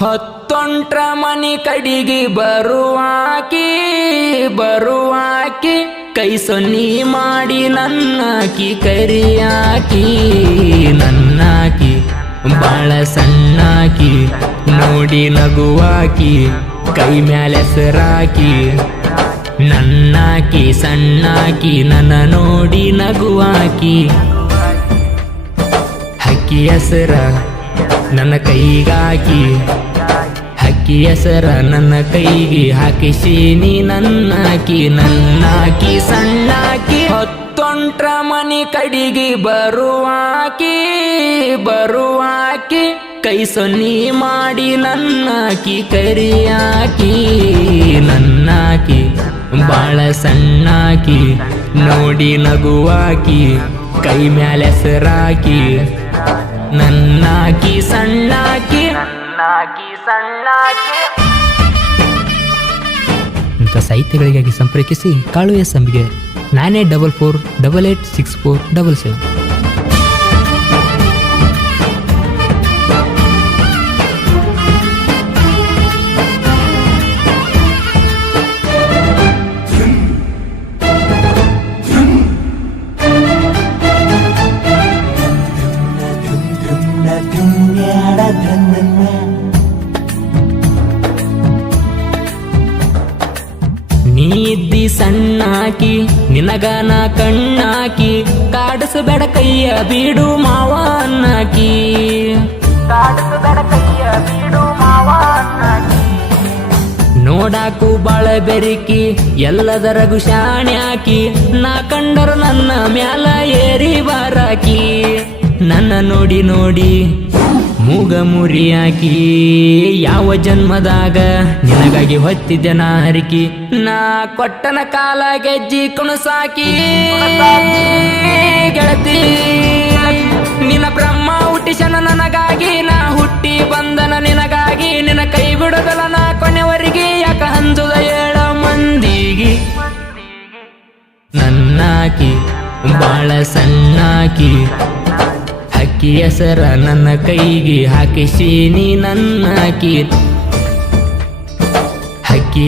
ಹೊತ್ತೊಂಟ್ರ ಮನಿ ಕಡಿಗೆ ಬರುವಾಕಿ ಕೈ ಸೊನ್ನಿ ಮಾಡಿ ನನ್ನಾಕಿ ಕರಿಯಾಕಿ ನನ್ನಾಕಿ ಬಾಳ ಸಣ್ಣಾಕಿ ನೋಡಿ ನಗುವಾಕಿ ಕೈ ಮ್ಯಾಲೆ ಹೆಸರಾಕಿ ನನ್ನಾಕಿ ಸಣ್ಣಾಕಿ ನನ್ನ ನೋಡಿ ನಗುವಾಕಿ ಹಕ್ಕಿ ಹೆಸರ ನನ್ನ ಕೈಗಾಕಿ ಹಕ್ಕಿ ಹೆಸರ ನನ್ನ ಕೈಗೆ ಹಾಕಿಸೀನಿ ನನ್ನಾಕಿ ಸಣ್ಣಾಕಿ ಹೊತ್ತೊಂಟ್ರ ಮನಿ ಕಡಿಗೆ ಬರುವಾಕಿ ಕೈ ಸೊನ್ನಿ ಮಾಡಿ ನನ್ನಾಕಿ ಕರಿಯಾಕಿ ನನ್ನಾಕಿ ಬಾಳ ಸಣ್ಣಾಕಿ ನೋಡಿ ನಗುವಾಕಿ ಕೈ ಮ್ಯಾಲೆ ಹೆಸರಾಕಿ ನನ್ನಾಕಿ ಸಣ್ಣಾಕಿ ಇಂಥ ಸಾಹಿತ್ಯಗಳಿಗಾಗಿ ಸಂಪರ್ಕಿಸಿ ಕಾಳು ಎಸ್ ಅಂಬಿಗೆ 9844886477. ನೀ ಇದ್ದಿ ಸಣ್ಣಾಕಿ ನಿನಗನ ಕಣ್ಣಾಕಿ ಕಾಡಿಸಬೇಡ ಕೈಯ ಬೀಡು ಮಾವ ಅನ್ನಾಕಿ ನೋಡಾಕು ಬಾಳ ಬೆರಿಕಿ ಎಲ್ಲದರಗು ಶಾಣ್ಯಾಕಿ ನಾ ಕಂಡರು ನನ್ನ ಮ್ಯಾಲ ಏರಿ ಬಾರಾಕಿ ನನ್ನ ನೋಡಿ ನೋಡಿ ಮೂಗ ಮುರಿಯಾಕಿ ಯಾವ ಜನ್ಮದಾಗ ನಿನಗಾಗಿ ಹೊತ್ತಿದ್ದೆ ನಾ ಹರಿಕಿ ನಾ ಕೊಟ್ಟನ ಕಾಲ ಗೆಜ್ಜಿ ಕುಣಸಾಕಿ ಗೆಳತಿ ನಿನ್ನ ಬ್ರಹ್ಮ ಹುಟ್ಟಿಸನ ನನಗಾಗಿ ನಾ ಹುಟ್ಟಿ ಬಂದನ ನಿನಗಾಗಿ ನಿನ್ನ ಕೈ ಬಿಡೋದಲ್ಲ ನಾ ಕೊನೆವರೆಗೆ ಯಾಕ ಹಂಜುದ ಏಳ ಮಂದಿಗೆ ನನ್ನಾಕಿ ಬಾಳ ಸಣ್ಣಾಕಿ ಹಕ್ಕಿ ಹೆಸರ ನನ್ನ ಕೈಗೆ ಹಾಕಿಸೀನಿ ನನ್ನಾಕಿ ಹಕ್ಕಿ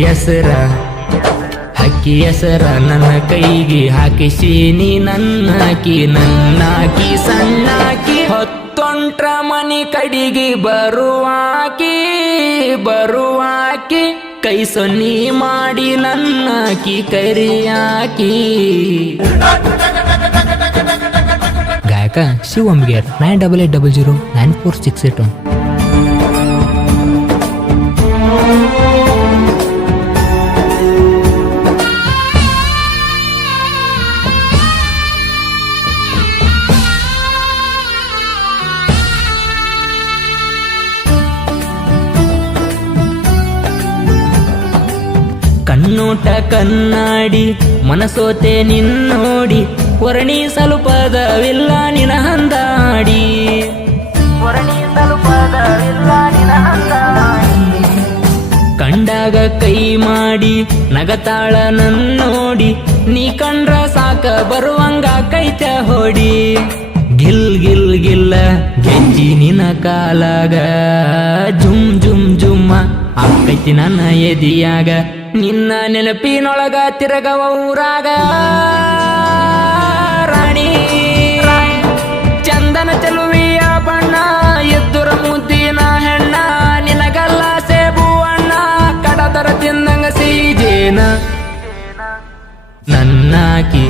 ಹೆಸರ ನನ್ನ ಕೈಗೆ ಹಾಕಿಸೀನಿ ನನ್ನಾಕಿ ಸಣ್ಣಾಕಿ ಹೊತ್ತೊಂಟ್ರ ಮನಿ ಕಡಿಗೆ ಬರುವಾಕಿ ಕೈ ಸೊನ್ನಿ ಮಾಡಿ ನನ್ನಾಕಿ ಕರಿಯಾಕಿ. ಗಾಯಕ ಶಿವ್ ಅಂಬಿಗೇರ್ 9880094681. ಕಣ್ಣೋಟ ಕಣ್ಣಾಡಿ ಮನಸೋತೆ ನಿನ್ನೋಡಿ ವರ್ಣಿ ಸ್ವಲ್ಪದವಿಲ್ಲ ನಿನ ಹಂದಾಡಿ ಕಂಡಾಗ ಕೈ ಮಾಡಿ ನಗತಾಳ ನನ್ನೋಡಿ ನೀ ಕಂಡ್ರ ಸಾಕ ಬರುವಂಗ ಕೈತ ಹೊಡಿ ಗಿಲ್ ಗಿಲ್ ಗಿಲ್ಲ ಗೆಜ್ಜಿ ನಿನ ಕಾಲಾಗ ಜುಮ್ ಜುಮ್ ಜುಮ್ಮ ಆಕೈತಿ ನನ್ನ ಎದಿಯಾಗ ನಿನ್ನ ನೆನಪಿನೊಳಗ ತಿರಗವ ಊರಾಗ ರಾಣಿ ಚಂದನ ಚೆಲುವಿಯ ಬಣ್ಣ ಎದ್ದುರ ಮುದ್ದಿನ ಹೆಣ್ಣ ನಿನಗಲ್ಲ ಸೇಬು ಅಣ್ಣ ಕಡದರ ತಿಂದಂಗ ಸೀಜೇನ ನನ್ನಾಕಿ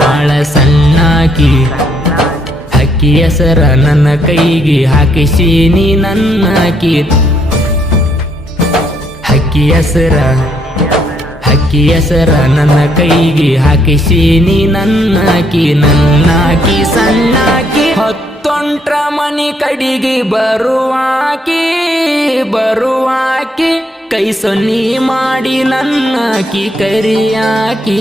ಬಾಳ ಸಣ್ಣಾಕಿ ಹಕ್ಕಿ ಹೆಸರ ನನ್ನ ಕೈಗೆ ಹಾಕಿಸೀನಿ ನನ್ನಾಕಿ ಹಕ್ಕಿ ಹೆಸರ ನನ್ನ ಕೈಗೆ ಹಾಕಿಸೀನಿ ನನ್ನಾಕಿ ಸಣ್ಣಾಕಿ ಹೊತ್ತೊಂಟ್ರ ಮನಿ ಕಡಿಗೆ ಬರುವಾಕಿ ಕೈ ಸೊನ್ನಿ ಮಾಡಿ ನನ್ನಾಕಿ ಕರಿಯಾಕಿ.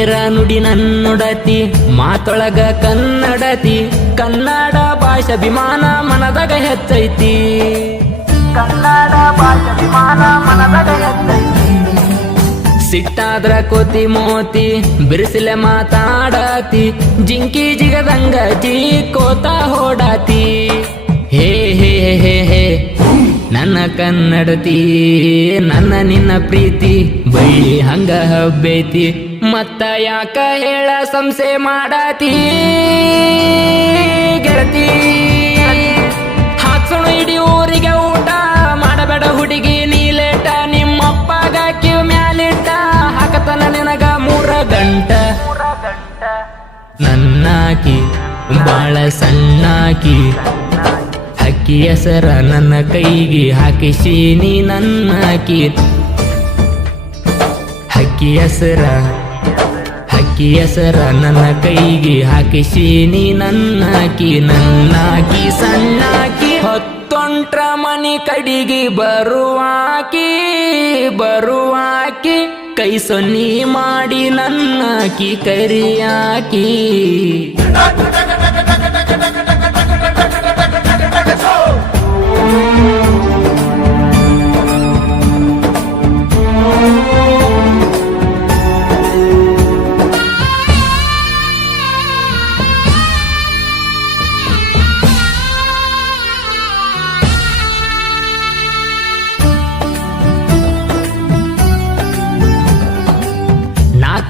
ನೇರ ನುಡಿ ನನ್ನೊಡತಿ ಮಾತೊಳಗ ಕನ್ನಡತಿ ಕನ್ನಡ ಭಾಷಾಭಿಮಾನ ಮನದಾಗ ಹೆಚ್ಚೈತಿ ಕನ್ನಡ ಭಾಷಾಭಿಮಾನ ಮನದಾಗ ಹೆಚ್ಚೈತಿ ಸಿಟ್ಟಾದ್ರ ಕೋತಿ ಮೋತಿ ಬಿರುಸಿಲೆ ಮಾತಾಡತಿ ಜಿಂಕಿ ಜಿಗದಂಗ ಜೀ ಕೋತ ಹೊಡಾತಿ ಹೇ ಹೇ ಹೇ ಹೇ ನನ್ನ ಕನ್ನಡತಿ ನನ್ನ ನಿನ್ನ ಪ್ರೀತಿ ಬಳ್ಳಿ ಹಂಗ ಹಬ್ಬೈತಿ ಮತ್ತ ಯಾಕ ಹೇಳ ಸಂಸೆ ಮಾಡಾತಿ ಗೆಳತಿ ಹಾಕ್ಸೋಣ ಇಡೀ ಊರಿಗೆ ಊಟ ಮಾಡಬೇಡ ಹುಡುಗಿ ನೀಲೇಟ ನಿಮ್ಮಪ್ಪಗ ಕಿವ್ ಮ್ಯಾಲಿಟ್ಟ ಹಾಕತನ ನಿನಗ 3 ಗಂಟ ನನ್ನಾಕಿ ಬಾಳ ಸಣ್ಣಾಕಿ ಹಕ್ಕಿ ಹೆಸರ ನನ್ನ ಕೈಗೆ ಹಾಕಿಸೀನಿ ನನ್ನಾಕಿ ಹಕ್ಕಿ ಹೆಸರ ನನ್ನ ಕೈಗೆ ಹಾಕಿಸೀನಿ ನನ್ನಾಕಿ ಸಣ್ಣಾಕಿ ಹೊತ್ತೊಂಟ್ರ ಮನಿ ಕಡಿಗೆ ಬರುವಾಕಿ ಕೈ ಸೊನ್ನಿ ಮಾಡಿ ನನ್ನಾಕಿ ಕರಿಯಾಕಿ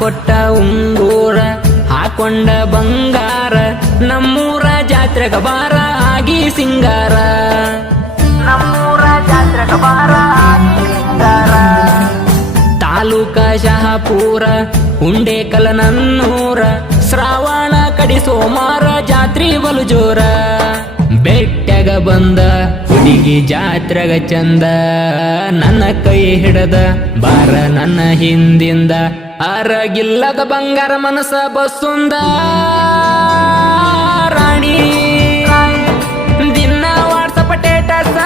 ಕೊಟ್ಟ ಉಂಗೂರ ಹಾಕೊಂಡ ಬಂಗಾರ ನಮ್ಮೂರ ಜಾತ್ರೆಗ ಬಾರ ಆಗಿ ಸಿಂಗಾರ ನಮ್ಮೂರ ಜಾತ್ರೆಗ ಬಾರ ಆಗಿ ಸಿಂಗಾರ ತಾಲೂಕ ಶಹಾಪುರ ಹುಂಡೇಕಲ ನನ್ನೂರ ಶ್ರಾವಣ ಕಡಿ ಸೋಮಾರ ಜಾತ್ರಿ ಬಲು ಜೋರ ಬೆಟ್ಟಗ ಬಂದ ಹುಡುಗಿ ಜಾತ್ರೆಗ ಚಂದ ನನ್ನ ಕೈ ಹಿಡದ ಬಾರ ನನ್ನ ಹಿಂದಿಂದ ಅರಗಿಲ್ಲದ ಬಂಗಾರ ಮನಸ ಬಸ್ಸುಂದ ರಾಣಿ ದಿನ ವಾಟ್ಸಪ್ ಸ್ಟೇಟಸ್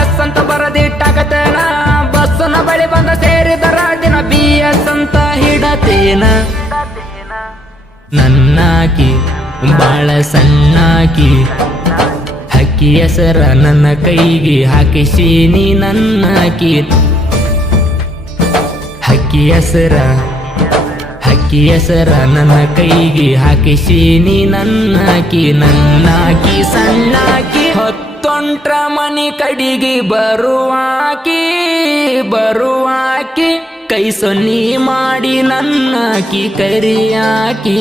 ಎಸ್ ಅಂತ ಬರದಿಟ್ಟಾಗತೇನ ಬಸ್ಸನ ಬಳಿ ಬಂದ ಸೇರಿದರ ದಿನ BS ಅಂತ ಹಿಡತೇನ ನನ್ನಾಕಿ ಬಾಳ ಸಣ್ಣಾಕಿ ಹಕ್ಕಿ ಹೆಸರ ನನ್ನ ಕೈಗೆ ಹಾಕಿಸೀನಿ ನನ್ನಾಕಿ ಹಕ್ಕಿ ಹೆಸರ ನನ್ನ ಕೈಗೆ ಹಾಕಿಸೀನಿ ನನ್ನಾಕಿ ಸಣ್ಣಾಕಿ ಹೊತ್ತೊಂಟ್ರ ಮನಿ ಕಡಿಗೆ ಬರುವಾಕಿ ಕೈ ಸೊನ್ನಿ ಮಾಡಿ ನನ್ನಾಕಿ ಕರಿಯಾಕಿ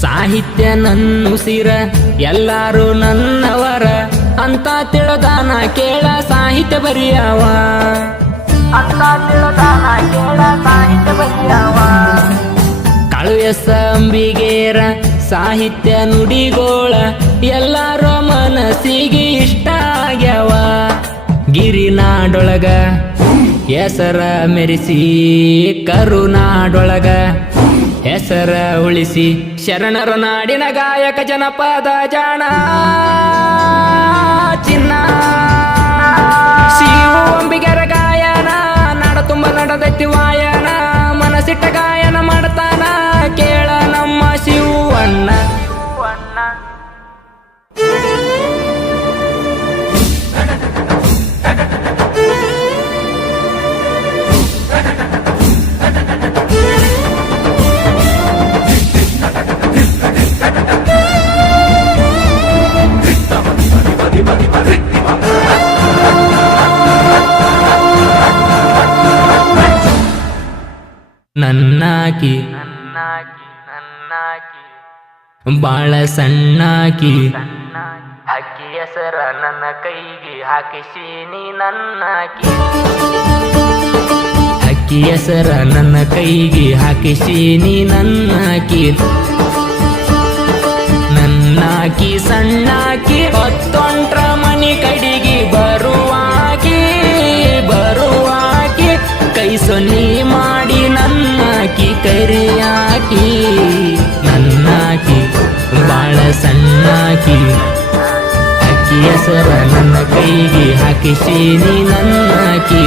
ಸಾಹಿತ್ಯ ನನ್ನುಸಿರ ಎಲ್ಲಾರು ನನ್ನವರ ಅಂತ ತಿಳದಾನ ಕೇಳ ಸಾಹಿತ್ಯ ಬರಿಯವ ಕಾಳುಯಸ ಅಂಬಿಗೇರ ಸಾಹಿತ್ಯ ನುಡಿಗೋಳ ಎಲ್ಲಾರ ಮನಸ್ಸಿಗೆ ಇಷ್ಟ ಆಗ್ಯಾವ ಗಿರಿನಾಡೊಳಗ ಹೆಸರ ಮೆರೆಸಿ ಕರುನಾಡೊಳಗ ಹೆಸರ ಉಳಿಸಿ ಶರಣರ ನಾಡಿನ ಗಾಯಕ ಜನಪದ ಜಾಣ ಚಿನ್ನ ಶಿವು ಅಂಬಿಗರ ಗಾಯನ ನಾಡ ತುಂಬ ನಡೆದೈತಿ ವಾಯನ ಮನಸ್ಸಿಟ್ಟ ಗಾಯನ ಮಾಡ್ತಾನ ಕೇಳ ನಮ್ಮ ಶಿವಣ್ಣ ನನ್ನಾಕಿ ಬಾಳ ಸಣ್ಣಾಕಿ ಹಕ್ಕಿ ಹೆಸರ ನನ್ನ ಕೈಗೆ ಹಾಕಿಸೀನಿ ನನ್ನಾಕಿ ಹಕ್ಕಿ ಹೆಸರ ನನ್ನ ಕೈಗೆ ಹಾಕಿಸೀನಿ ನನ್ನಾಕಿ ಆಕಿ ಸಣ್ಣಾಕಿ ಹೊತ್ತೊಂಟ್ರ ಮನಿ ಕಡಿಗಿ ಬರುವಾಕಿ ಕೈ ಸೊನ್ನಿ ಮಾಡಿ ನನ್ನಾಕಿ ಕರಿಯಾಕಿ ನನ್ನಾಕಿ ಬಾಳ ಸಣ್ಣಾಕಿ ಅಕ್ಕಿ ಹೆಸರ ನನ್ನ ಕೈಗೆ ಹಾಕಿಸೀನಿ ನನ್ನಾಕಿ